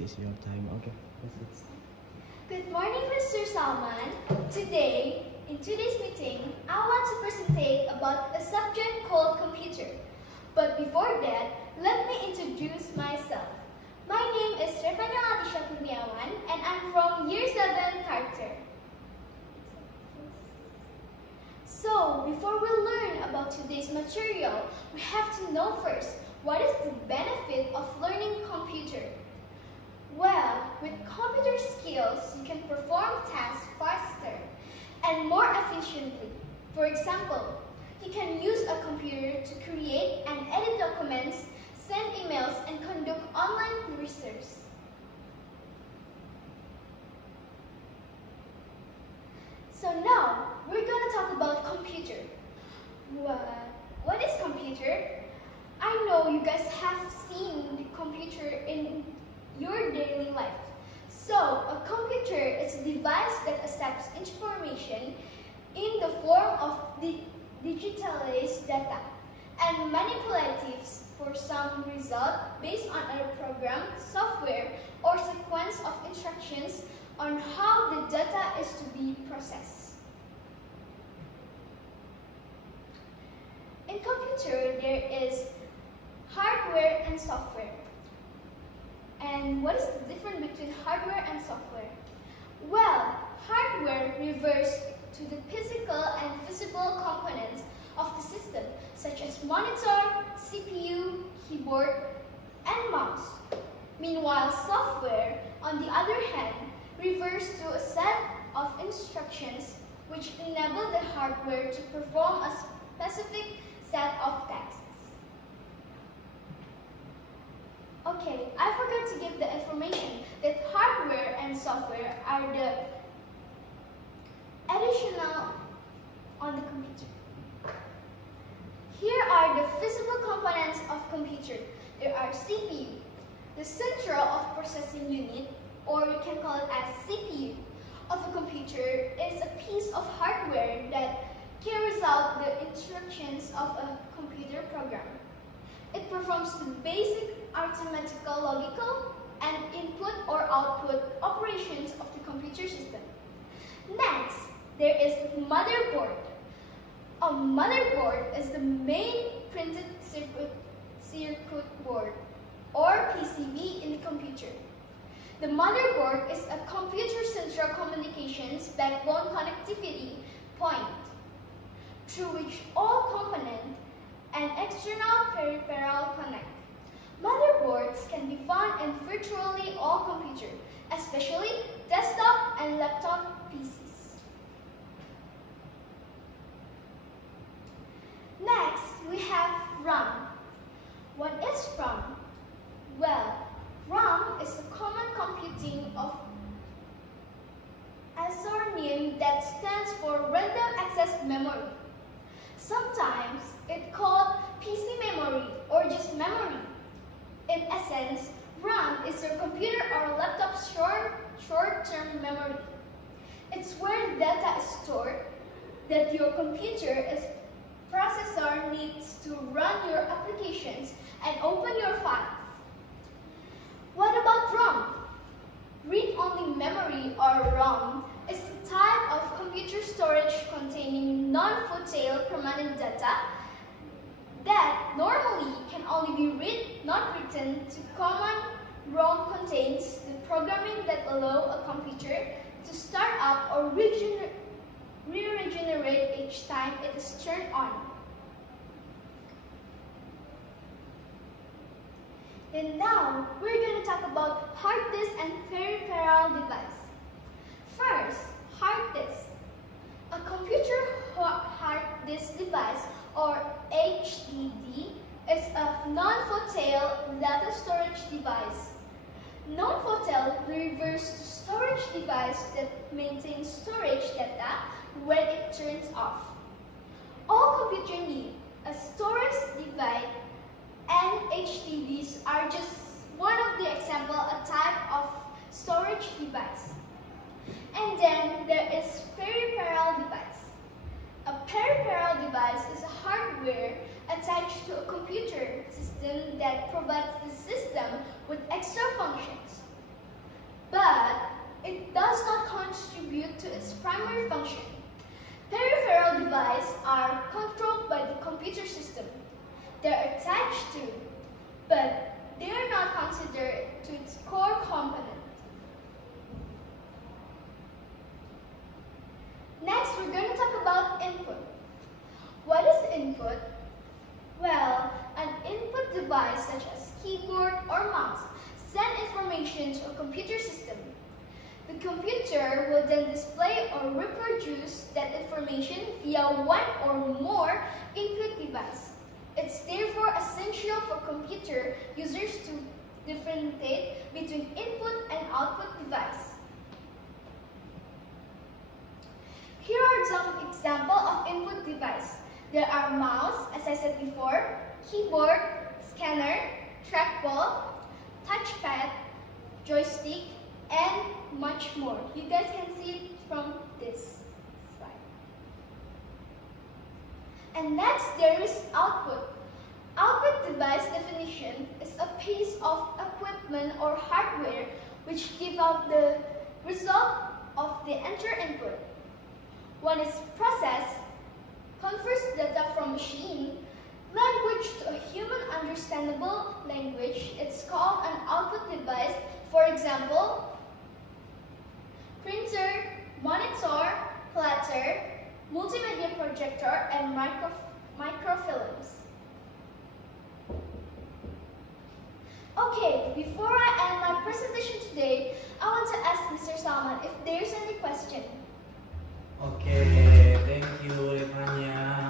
this is your time. Okay, let's get started. Good morning, Mr. Salman. Today, in today's meeting, I want to present about a subject called computer. But before that, let me introduce myself. My name is Revanya Atisha Kurniawan, and I'm from Year 7 Character. So, before we learn about today's material, we have to know first, what is the benefit of learning computer? Well, with computer skills, you can perform tasks faster and more efficiently. For example, you can use a computer to create and edit documents, send emails, and conduct online research. So now, we're going to talk about computer. What is computer? I know you guys have seen the computer in your daily life. So, a computer is a device that accepts information in the form of digitalized data and manipulates for some result based on a program, software, or sequence of instructions on how the data is to be processed. In computer, there is hardware and software. And what is the difference between hardware and software? Well, hardware refers to the physical and visible components of the system, such as monitor, CPU, keyboard, and mouse. Meanwhile, software, on the other hand, refers to a set of instructions which enable the hardware to perform a specific set of tasks. Okay, I forgot to give the information that hardware and software are the additional on the computer. Here are the physical components of computer. There are CPU, the central of processing unit, or you can call it as CPU, of a computer is a piece of hardware that carries out the instructions of a computer program. It performs the basic arithmetical, logical, and input or output operations of the computer system. Next, there is motherboard. A motherboard is the main printed circuit board, or PCB, in the computer. The motherboard is a computer central communications backbone connectivity point through which all components and external peripheral connect. Motherboards can be found in virtually all computers, especially desktop and laptop PCs. Next, we have RAM. What is RAM? Well, RAM is a common computing of acronym that stands for Random Access Memory. Sometimes it's called PC memory or just memory. In essence, RAM is your computer or laptop's short-term memory. It's where data is stored that your computer's processor needs to run your applications and open your files. What about ROM? Read-only memory or ROM is a type of computer storage containing non-volatile permanent data that normally can only be read, not written. To common, ROM contains the programming that allow a computer to start up or regenerate each time it is turned on. Then now, we're going to talk about hard disk and peripheral device. First, hard disk. A computer hard disk device, or HDD, is a non-volatile data storage device. Non-volatile refers to storage device that maintains storage data when it turns off. All computers need a storage device, and HDDs are just one of the example, a type of storage device. And then there is peripheral device. A peripheral device is a hardware attached to a computer system that provides the system with extra functions. primary function. Peripheral devices are controlled by the computer system. They are attached to, but they are not considered to its core component. Next, we're going to talk about input. What is input? Well, an input device such as keyboard or mouse send information to a computer system. The computer will then display or reproduce that information via one or more input devices. It's therefore essential for computer users to differentiate between input and output device. Here are some examples of input device. There are mouse, as I said before, keyboard, scanner, trackball, touchpad, joystick, and much more. You guys can see it from this slide. And next, there is output. Output device definition is a piece of equipment or hardware which give out the result of the enter input. When it's processed, converts data from machine language to a human understandable language. It's called an output device. For example, printer, monitor, plotter, multimedia projector, and microfilms. Okay, before I end my presentation today, I want to ask Mr. Salman if there's any question. Okay, thank you, Revania.